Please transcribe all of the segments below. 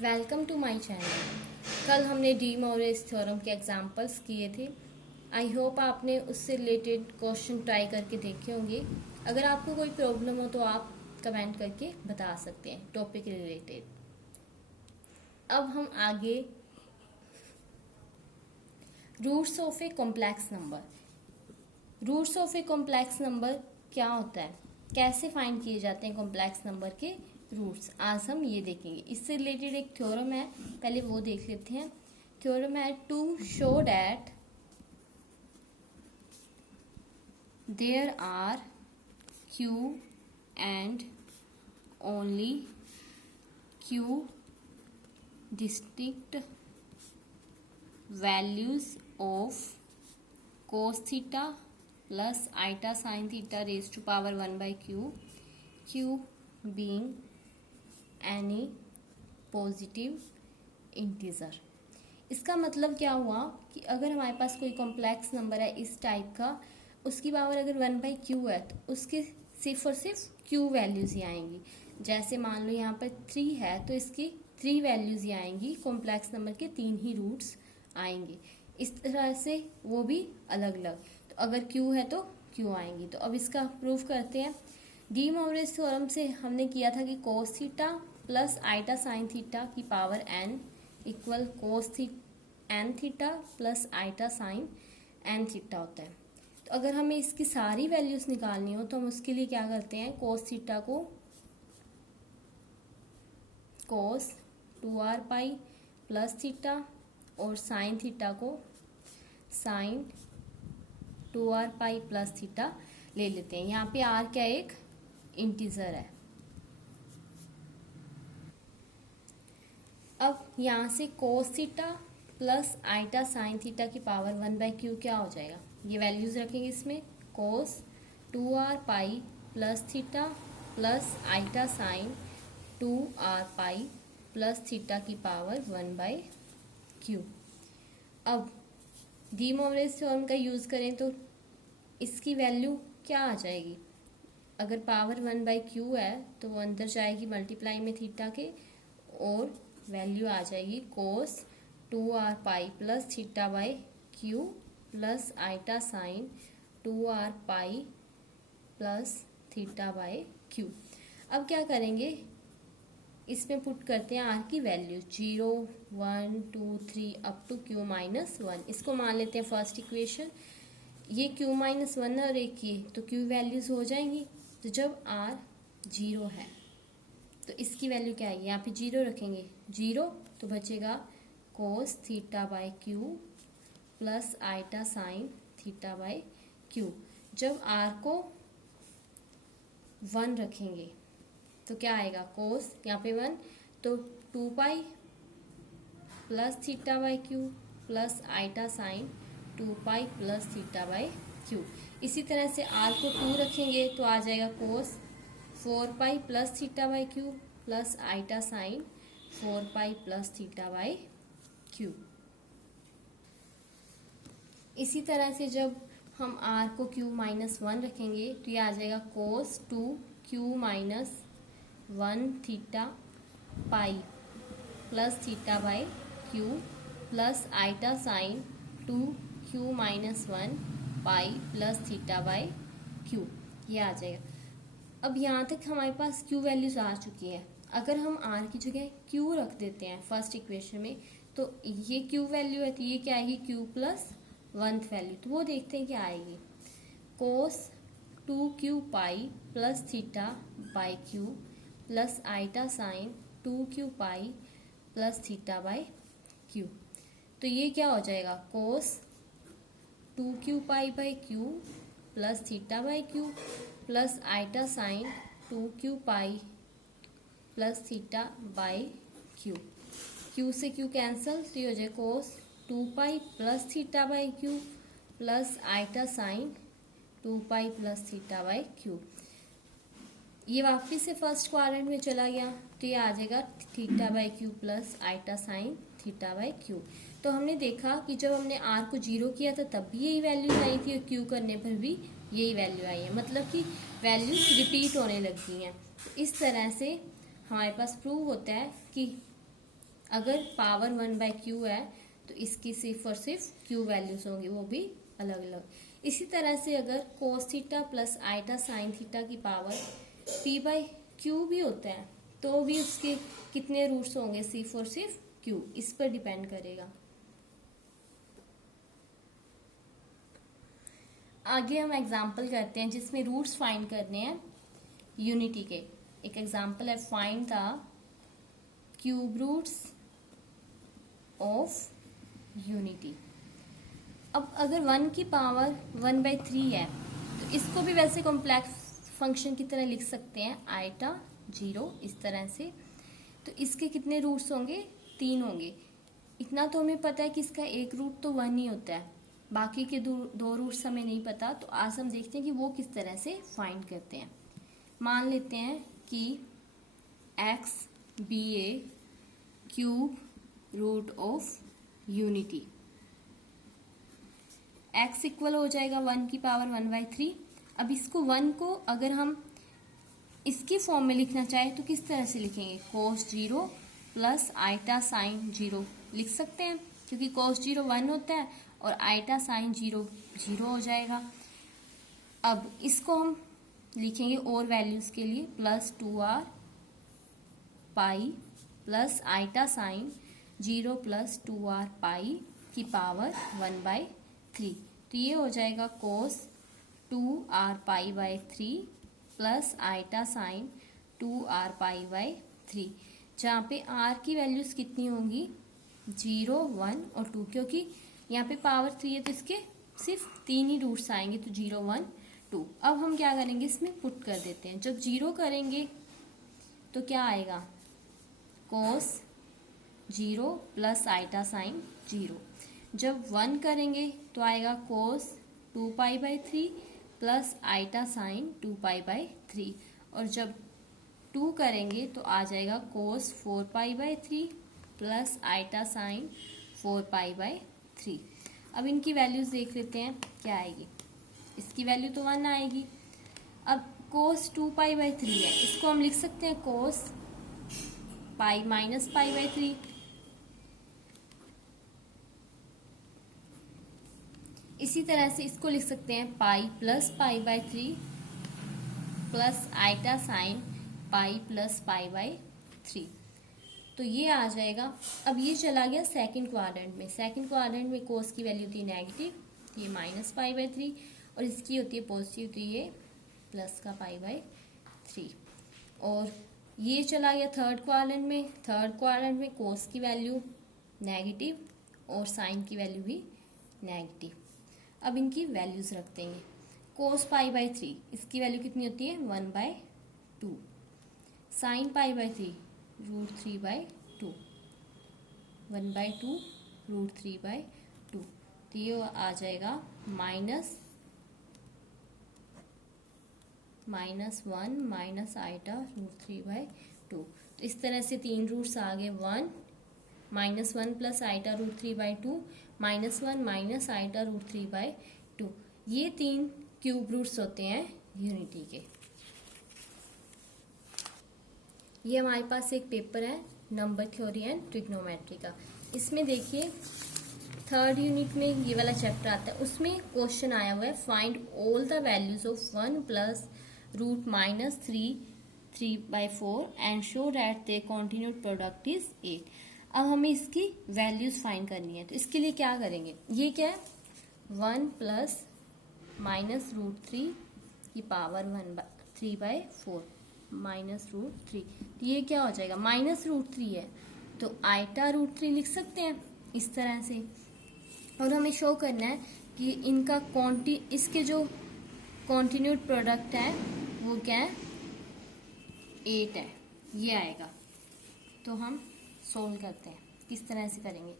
Welcome to my channel. कल हमने D Moivre theorem के एग्जांपल्स किए थे। आई होप आपने उससे रिलेटेड क्वेश्चन ट्राई करके देखे होंगे। अगर आपको कोई प्रॉब्लम हो तो आप कमेंट करके बता सकते हैं टॉपिक रिलेटेड। अब हम आगे roots of a complex number. Roots of a complex number क्या होता है, कैसे फाइंड किए जाते हैं कॉम्प्लेक्स नंबर के रूट्स, आज हम ये देखेंगे। इससे रिलेटेड एक थ्योरम है, पहले वो देख लेते हैं। थ्योरम है to show that there are q and only q distinct values of cos theta plus iota sine theta raise to power 1/q, q being any positive integer. इसका मतलब क्या हुआ कि अगर हमारे पास कोई कॉम्प्लेक्स नंबर है इस टाइप का, उसकी पावर अगर 1/q है तो उसके सिर्फ और सिर्फ q वैल्यूज ही आएंगी। जैसे मान लो यहाँ पर 3 है तो इसकी 3 वैल्यूज ही आएंगी, कॉम्प्लेक्स नंबर के 3 ही रूट्स आएंगे। इस तरह से वो भी अलग अलग, तो अगर q है तो q आएंगी। तो अब इसका प्रूफ करते हैं। डी मॉरिस थ्योरम से हमने किया था कि cos theta plus iota sine theta की power n equal cos n theta plus iota sine n theta होता है। तो अगर हमें इसकी सारी वैल्यूज निकालनी हो तो हम उसके लिए क्या करते हैं, cos थीटा को cos 2r pi plus theta और साइन थीटा को sine 2r pi plus theta ले लेते हैं। यहाँ पे r क्या एक इंटीजर है। अब यहाँ से cos theta plus iota sine theta की पावर 1/q क्या हो जाएगा, ये वैल्यूज रखेंगे इसमें, cos 2r pi plus theta plus iota sine 2r pi plus theta की पावर 1/q। अब डी मॉरिस थ्योरम का यूज करें तो इसकी वैल्यू क्या आ जाएगी, अगर पावर 1/q है तो वो अंदर जाएगी मल्टीप्लाई में थीटा के, और वैल्यू आ जाएगी cos 2r pi plus theta by q plus iota sine 2r pi plus theta by q। अब क्या करेंगे, इसमें पुट करते हैं r की value 0 1 2 3 up to q minus 1। इसको मान लेते हैं फर्स्ट इक्वेशन। ये q माइनस 1 और एक ये, तो q वैल्यूज हो जाएंगी। तो जब r 0 है तो इसकी वैल्यू क्या आएगी, यहाँ पे 0 रखेंगे, 0 तो बचेगा cos थीटा by q plus iota sine theta by q। जब r को 1 रखेंगे तो क्या आएगा, cos यहाँ पे 1 तो 2 pi plus theta by q plus iota sine 2 pi plus theta by q. इसी तरह से r को 2 रखेंगे तो आ जाएगा cos 4 pi plus theta by q plus iota sine 4 pi plus theta by q. इसी तरह से जब हम r को q माइनस 1 रखेंगे तो ये आ जाएगा cos 2q minus 1 theta pi plus theta by q plus iota sine 2q minus 1 pi plus theta by q, ये आ जाएगा। अब यहाँ तक हमारे पास q वैल्यूज आ चुकी है। अगर हम r की जगह q रख देते हैं फर्स्ट इक्वेशन में तो ये q वैल्यू है, तो ये क्या आएगी, q प्लस 1th वैल्यू। तो वो देखते हैं क्या आएगी, cos 2q pi plus theta by q plus iota sine 2q pi plus theta by q। तो ये क्या हो जाएगा, cos 2q pi by q plus theta by q plus iota sine 2q pi plus theta by q। q से q cancel, तो ये हो जाए cos 2 pi plus theta by q plus iota sine 2 pi plus theta by q। ये वापस से first quadrant में चला गया तो ये आ जाएगा theta by q plus iota sine theta by q. तो हमने देखा कि जब हमने r को 0 किया था तब भी यही वैल्यूज आई थी और q करने पर भी यही वैल्यू आई है, मतलब कि वैल्यूज रिपीट होने लग गई हैं। तो इस तरह से हमारे पास प्रूव होता है कि अगर पावर 1/q है तो इसकी सिर्फ और सिर्फ q वैल्यूज होंगी, वो भी अलग अलग। इसी तरह से अगर cos theta plus iota sine theta की पावर p/q भी होता है तो भी उसके कितने रूट्स होंगे, सिर्फ और सिर्फ q, इस पर डिपेंड करेगा। आगे हम एग्जाम्पल करते हैं जिसमें रूट्स फाइंड करने हैं यूनिटी के। एक एग्जाम्पल है, find the cube roots of unity. अब अगर 1 की पावर 1/3 है तो इसको भी वैसे कॉम्प्लेक्स फंक्शन की तरह लिख सकते हैं, आइटा 0 इस तरह से। तो इसके कितने रूट्स होंगे, 3 होंगे। इतना तो हमें पता है कि इसका एक रूट तो 1 ही होता है, बाकी के दो रूट्स हमें नहीं पता। तो आज हम देखते हैं कि वो किस तरह से फाइंड करते हैं। मान लेते हैं कि x be a cube root of unity. x equal हो जाएगा 1 की पावर 1/3। अब इसको 1 को अगर हम इसकी फॉर्म में लिखना चाहे तो किस तरह से लिखेंगे, cos 0 प्लस आइटा साइन 0 लिख सकते हैं, क्योंकि cos 0 1 होता है और आइटा साइन 0 0 हो जाएगा। अब इसको हम लिखेंगे और वैल्यूज के लिए, plus 2r pi plus iota sine 0 plus 2r pi की पावर 1/3। तो ये हो जाएगा cos 2r pi plus iota sine 2r pi, जहाँ पे r की वैल्यूज कितनी होंगी, 0 1 और 2, क्योंकि यहाँ पे पावर 3 है तो इसके सिर्फ 3 ही रूट्स आएंगे, तो 0 1 2। अब हम क्या करेंगे, इसमें पुट कर देते हैं। जब 0 करेंगे तो क्या आएगा, cos 0 प्लस आइटा साइन 0। जब 1 करेंगे तो आएगा cos 2 पाई/3 प्लस आइटा साइन 2 पाई/3। और जब 2 करेंगे तो आ जाएगा cos 4 पाई/3 प्लस आइटा साइन 4 पाई/3। अब इनकी वैल्यूज देख लेते हैं क्या आएगी। इसकी वैल्यू तो 1 आएगी। अब cos 2 पाई/3 है, इसको हम लिख सकते हैं cos पाई माइनस पाई/3। इसी तरह से इसको लिख सकते हैं pi plus pi plus iota sine pi plus pi. तो ये आ जाएगा। अब ये चला गया सेकंड क्वाड्रेंट में। सेकंड क्वाड्रेंट में कोस की वैल्यू थी नेगेटिव, ये माइनस पाई/3, और इसकी होती है पॉजिटिव, तो ये प्लस का पाई/3। और ये चला गया थर्ड क्वाड्रेंट में। थर्ड क्वाड्रेंट में कोस की वैल्यू नेगेटिव और साइन की वैल्यू भी नेगेटिव। अब इनकी वैल्यूज रख देंगे। कोस पाई/3 इसकी वैल्यू कितनी होती है, 1/2। साइन पाई/3 √3/2, 1/2 √3/2। तो ये आ जाएगा -1 माइनस आइटा √3/2। तो इस तरह से 3 रूट्स आ गए, 1 -1 प्लस आइटा √3/2 -1 माइनस आइटा √3/2। ये 3 क्यूब रूट्स होते हैं यूनिटी के। ये हमारे पास एक पेपर है नंबर थ्योरी एंड ट्रिग्नोमेट्री का। इसमें देखिए थर्ड यूनिट में ये वाला चैप्टर आता है, उसमें क्वेश्चन आया हुआ है, find all the values of 1 plus √-3/4 and show that the continued product is 8। अब हमें इसकी वैल्यूज फाइंड करनी है, तो इसके लिए क्या करेंगे, ये क्या है, 1 प्लस -√3 की पावर 3/4 -√3। तो ये क्या हो जाएगा, -√3 है तो आइटा √3 लिख सकते हैं इस तरह से। और हमें शो करना है कि इनका इसके जो कॉन्टिन्यूड प्रोडक्ट है वो क्या है, 8 है, ये आएगा। तो हम सोल्व करते हैं, किस तरह से करेंगे।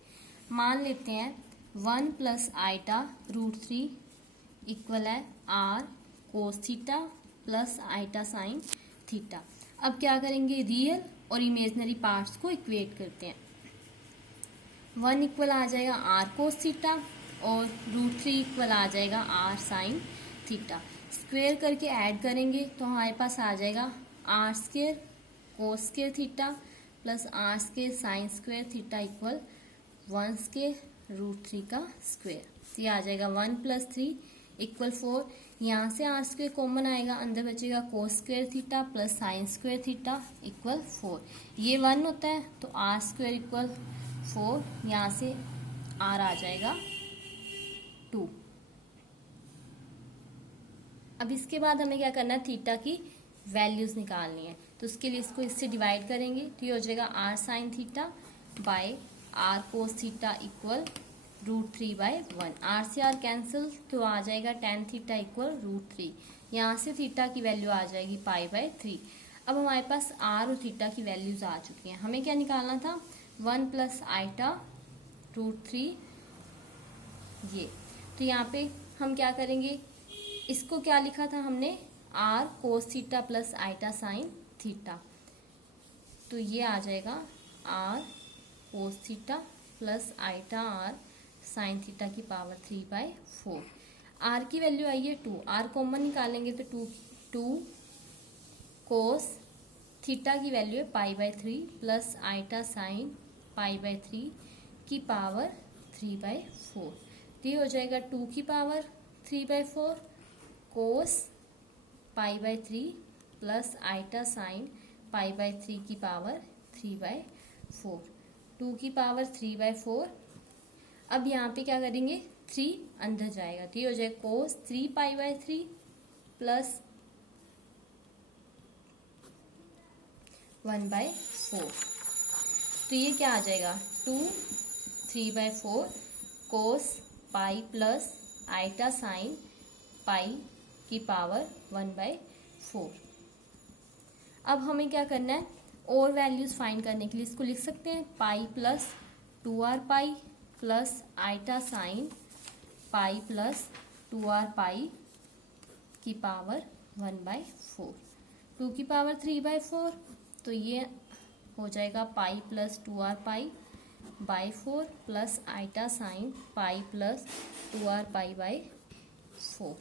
मान लेते हैं 1 प्लस आइटा √3 इक्वल है r cos theta plus iota sine theta. अब क्या करेंगे, रियल और इमेजनरी पार्ट्स को इक्वेट करते हैं। 1 इक्वल आ जाएगा r कोस थीटा और √3 इक्वल आ जाएगा r साइन थीटा। स्क्वेयर करके ऐड करेंगे तो हमारे पास आ जाएगा r² cos theta plus r square sine square theta equal 1 square root 3 का स्क्वायर। तो ये आ जाएगा 1 प्लस 3 इक्वल 4। यहाँ से आर स्क्वायर कॉमन आएगा, अंदर बचेगा cos square theta plus sign square theta equal 4। ये 1 होता है तो आर स्क्वायर इक्वल 4, यहाँ से आर आ जाएगा 2। अब इसके बाद हमें क्या करना है, थीटा की वैल्यूज निकालनी है। तो उसके लिए इसको इससे डिवाइड करेंगे तो ये हो जाएगा r sine theta by r cos theta equal root 3/1। R से आर कैंसिल तो आ जाएगा टेन थीटा इक्वल रूट 3। यहाँ से थीटा की वैल्यू आ जाएगी π/3। अब हमारे पास आर और थीटा की वैल्यूज आ चुकी हैं। हमें क्या निकालना था, 1 प्लस आइटा रूट 3 ये। तो यहाँ पे हम क्या करेंगे, इसको क्या लिखा था हमने, r cos theta plus iota sine theta. तो ये आ जाएगा r cos theta plus iota r sine theta की पावर 3/4। आर की वैल्यू आई है 2, आर कॉमन निकालेंगे तो 2 कोस थीटा की वैल्यू है π/3 प्लस आइटा साइन π/3 की पावर 3/4। तो ये हो जाएगा 2 की पावर 3/4 कोस π/3 प्लस आइटा साइन π/3 की पावर 3/4। 2 की पावर 3/4। अब यहाँ पे क्या करेंगे, 3 अंदर जाएगा तो ये हो जाएगा कोस 3 π/3 प्लस 1/4। तो ये क्या आ जाएगा, 2 3/4 cos pi plus iota sine pi की पावर 1/4। अब हमें क्या करना है, और वैल्यूज फाइंड करने के लिए इसको लिख सकते हैं pi plus 2r pi plus iota sine pi plus 2r pi की पावर 1/4। 2 की पावर 3/4 तो ये हो जाएगा pi plus 2r pi by 4 plus iota sine pi plus 2r pi by 4।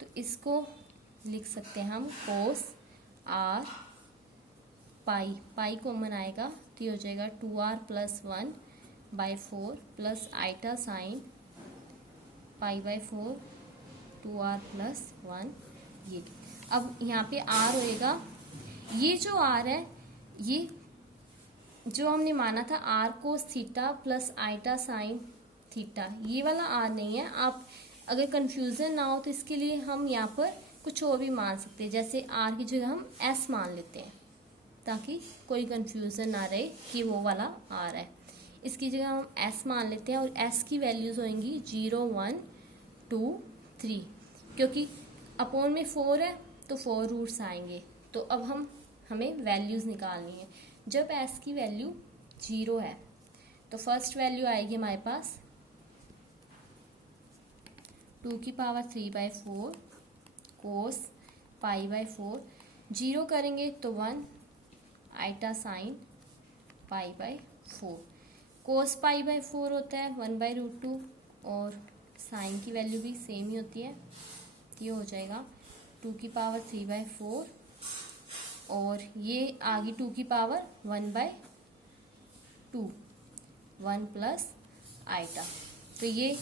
तो इसको लिख सकते हैं हम कोस आर पाई, पाई कॉमन आएगा तो ये हो जाएगा 2r plus 1/4 plus iota sine π/4 2r plus 1 ये। अब यहाँ पे r होएगा, ये जो r है ये जो हमने माना था r cos theta plus iota sine theta, ये वाला r नहीं है। आप अगर कंफ्यूजन ना हो तो इसके लिए हम यहाँ पर कुछ और भी मान सकते हैं, जैसे r की जगह हम s मान लेते हैं ताकि कोई कंफ्यूजन ना रहे कि वो वाला r है। इसकी जगह हम s मान लेते हैं और s की वैल्यूज होंगी 0 1 2 3, क्योंकि अपॉन में 4 है तो 4 रूट्स आएंगे। तो अब हमें वैल्यूज निकालनी है। जब s की वैल्यु 0 है तो फर्स्ट वैल्यू आएगी हमारे पास 2 की पावर 3/4 कोस π/4। 0 करेंगे तो 1 आइटा साइन π/4। कोस π/4 होता है 1/√2 और साइन की वैल्यू भी सेम ही होती है। ये हो जाएगा 2 की पावर 3/4 और ये आ गई 2 की पावर 1/2 1 प्लस आइटा। तो ये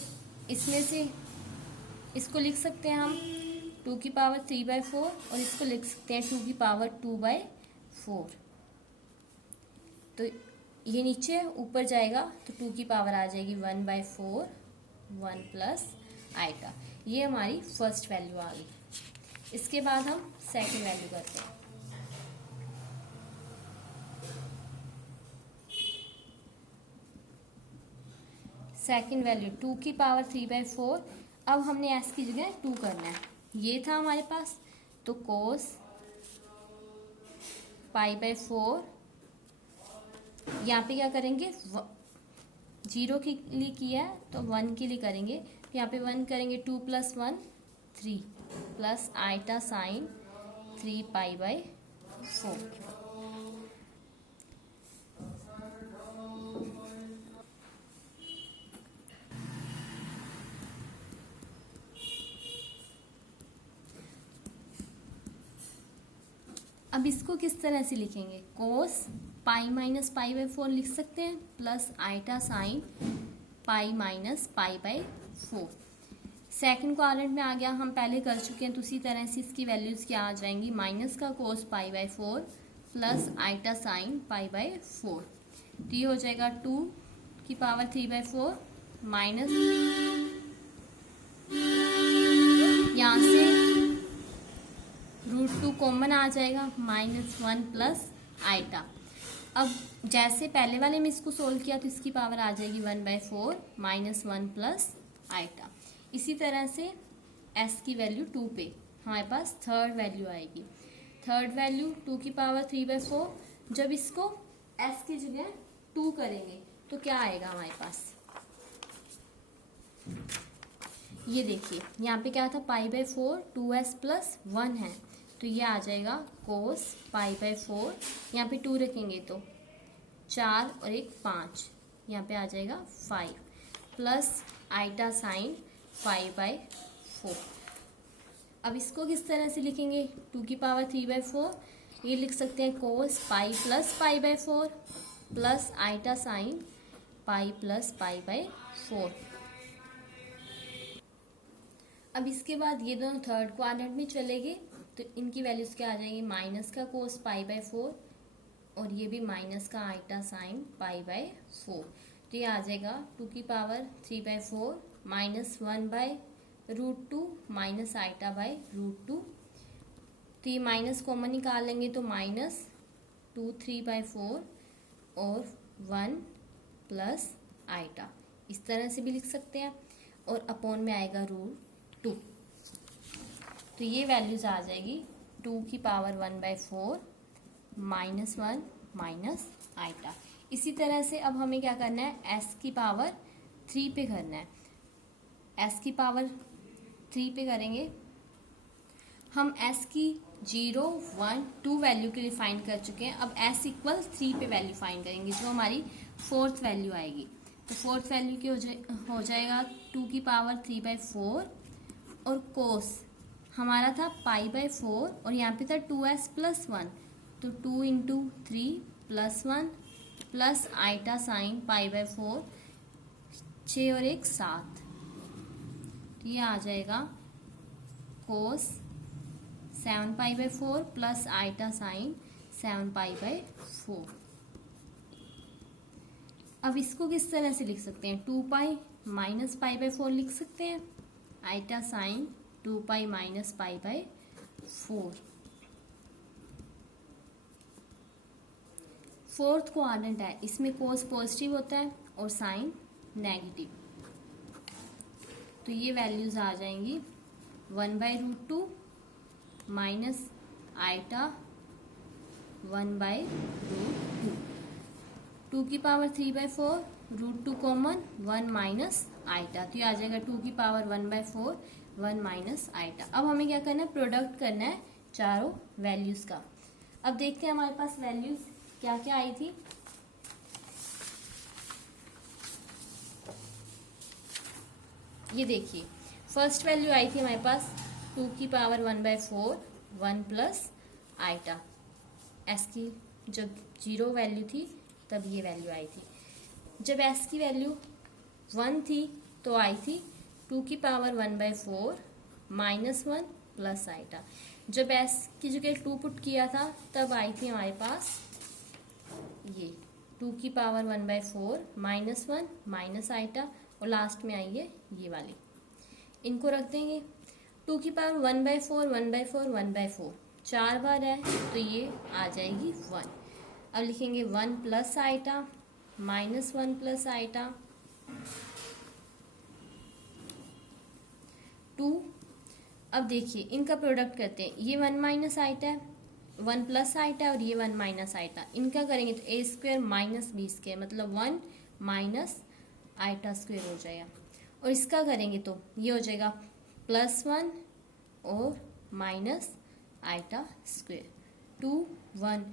इसमें से इसको लिख सकते हैं हम 2 की पावर 3/4 और इसको लिख सकते हैं 2 की पावर 2/4। तो ये नीचे ऊपर जाएगा तो 2 की पावर आ जाएगी 1/4 1 प्लस आइटा। ये हमारी फर्स्ट वैल्यू आ गई। इसके बाद हम सेकंड वैल्यू करते हैं। सेकंड वैल्यू 2 की पावर 3/4। अब हमने s की जगह 2 करना है, ये था हमारे पास। तो कोस π/4, यहाँ पे क्या करेंगे 0 के लिए किया है तो 1 के लिए करेंगे। यहाँ पे 1 करेंगे 2 + 1 3 प्लस आइटा साइन 3π/4। अब इसको किस तरह से लिखेंगे, कोस पाई माइनस पाई बाय 4 लिख सकते हैं, plus iota sine pi minus pi by 4। Second quadrant में आ गया, हम पहले कर चुके हैं, तो उसी तरह से इसकी वैल्यूज क्या आ जाएंगी, माइनस का cos pi by 4 plus iota sine pi by 4। तो ये हो जाएगा 2 की पावर 3 बाय 4 माइनस, यहाँ से √2 कॉमन आ जाएगा, -1 प्लस आइटा। अब जैसे पहले वाले में इसको सोल्व किया तो इसकी पावर आ जाएगी 1 बाय 4 -1 प्लस आइटा। इसी तरह से s की वैल्यू 2 पे हमारे पास थर्ड वैल्यू आएगी। थर्ड वैल्यू 2 की पावर 3 बाय 4। जब इसको s की जगह 2 करेंगे तो क्या आएगा हमारे पास, ये देखिए यहाँ पे क्या था, पाई बाय 4 2s प्लस 1 है, तो ये आ जाएगा कोस पाई बाय 4। यहाँ पे 2 रखेंगे तो 4 और 1 5, यहाँ पे आ जाएगा 5 प्लस आइटा साइन 5 बाय 4। अब इसको किस तरह से लिखेंगे, 2 की पावर 3 बाय 4, ये लिख सकते हैं cos pi plus pi by 4 plus iota sine pi plus pi by 4। अब इसके बाद ये दोनों थर्ड क्वाड्रेंट में चले गए, तो इनकी वैल्यूज क्या आ जाएंगी, माइनस का कोस पाई बाय 4 और ये भी माइनस का आइटा साइन पाई बाय 4। तो ये आ जाएगा 2 की power 3 by 4 -1 by √2 minus iota by √2। तो ये माइनस कॉमन निकाल लेंगे तो -2 3 बाय 4 और 1 प्लस आइटा, इस तरह से भी लिख सकते हैं, और अपॉन में आएगा √2। तो ये वैल्यूज आ जाएगी 2 की पावर 1 बाय 4 -1 माइनस आइटा। इसी तरह से अब हमें क्या करना है, s की पावर 3 पे करना है। s की पावर 3 पे करेंगे हम, s की 0 1 2 वैल्यू के लिए फाइंड कर चुके हैं। अब s इक्वल 3 पे वैल्यू फाइंड करेंगे, जो हमारी फोर्थ वैल्यू आएगी। तो फोर्थ वैल्यू की हो जाएगा 2 की पावर 3 बाय 4 और कोस हमारा था पाई बाय 4 और यहाँ पे था 2s प्लस 1, तो 2 into 3 plus 1 plus iota sine pi by 4, 6 और 1 7। तो ये आ जाएगा cos 7 pi by 4 plus iota sine 7 pi by 4। अब इसको किस तरह से लिख सकते हैं, 2 पाई माइनस पाई बाय 4 लिख सकते हैं, iota sine 2 pi minus pi by 4। Fourth quadrant है, इसमें कोस पॉजिटिव होता है और साइन नेगेटिव। तो ये वैल्यूज आ जाएंगी 1 बाय √2 माइनस आइटा 1 बाय √2, 2 की power 3 by 4 √2 common 1 minus iota, तो ये आ जाएगा 2 की पावर 1 बाय 4 1 माइनस आइटा। अब हमें क्या करना है, प्रोडक्ट करना है चारों वैल्यूज का। अब देखते हैं हमारे पास वैल्यूज क्या क्या आई थी। ये देखिए फर्स्ट वैल्यू आई थी हमारे पास 2 की power 1 by 4 1 plus iota. s की जब 0 वैल्यू थी तब ये वैल्यू आई थी। जब s की वैल्यू 1 थी तो आई थी 2 की पावर 1 बाय 4 -1 प्लस आइटा। जब s की जगह 2 पुट किया था तब आई थी हमारे पास ये 2 की पावर 1 बाय 4 -1 माइनस आइटा, और लास्ट में आई है ये वाली। इनको रख देंगे, 2 की पावर 1 बाय 4 1 बाय 4 1 बाय 4 4 बार है तो ये आ जाएगी 1। अब लिखेंगे 1 प्लस आइटा -1 प्लस आइटा 2। अब देखिए इनका प्रोडक्ट करते हैं, ये 1 माइनस आइटा है, 1 प्लस आइटा और ये 1 माइनस आइटा, इनका करेंगे तो a square minus b square मतलब 1 माइनस आइटा स्क्वायर हो जाएगा। और इसका करेंगे तो ये हो जाएगा +1 और minus iota square 2 1।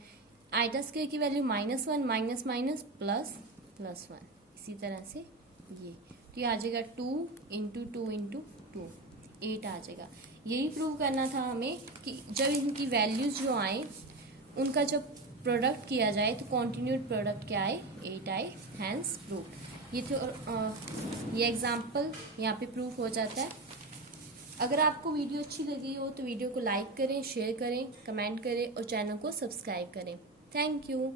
Iota square की वैल्यू -1 माइनस माइनस प्लस +1, इसी तरह से ये, तो ये आ जाएगा 2 इंटू 2 इंटू 2 8 आ जाएगा। यही प्रूव करना था हमें कि जब इनकी वैल्यूज जो आए उनका जब प्रोडक्ट किया जाए तो कॉन्टिन्यूड प्रोडक्ट क्या आए, 8 आए, हैंस प्रूफ। ये एग्जाम्पल यहाँ पे प्रूफ हो जाता है। अगर आपको वीडियो अच्छी लगी हो तो वीडियो को लाइक करें, शेयर करें, कमेंट करें और चैनल को सब्सक्राइब करें। Thank you.